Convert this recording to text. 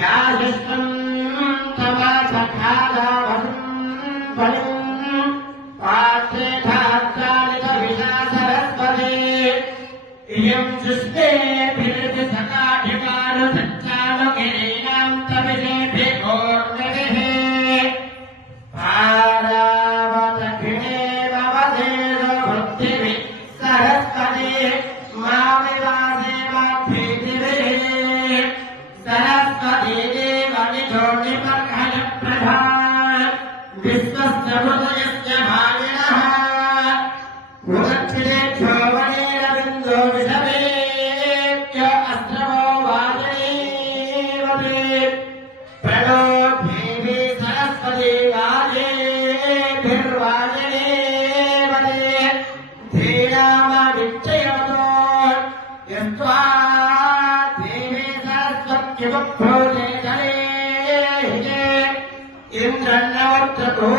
याजिष्ठम् तवासखादावसम् बलिम् पात्रे धात्रालितविना सरस्वती इयम् सृष्टे भिर्ति सकाढ्यकानुसच्चानुगिरीणाम् तविषेभिर्गोर्निभिः पारावदक्षिणे भवदेव बुद्धिभिः सरस्वती माविवासे वाभ्येतिभिः सरस्वती देवनिजोनिपर्हयप्रभा विश्वस्य हृदयस्य भागिनः उदक्षिणेभ्यो वनेरविन्दो विषमेत्य अस्त्रवो वाजयेवते प्रणो देवी सरस्वती वाजेभिर्वाजयेवते धीरामविच्चयतो यस्त्वा देवी सरस्वत्यमुक्तो जले इन्द्रन्नवर्ततो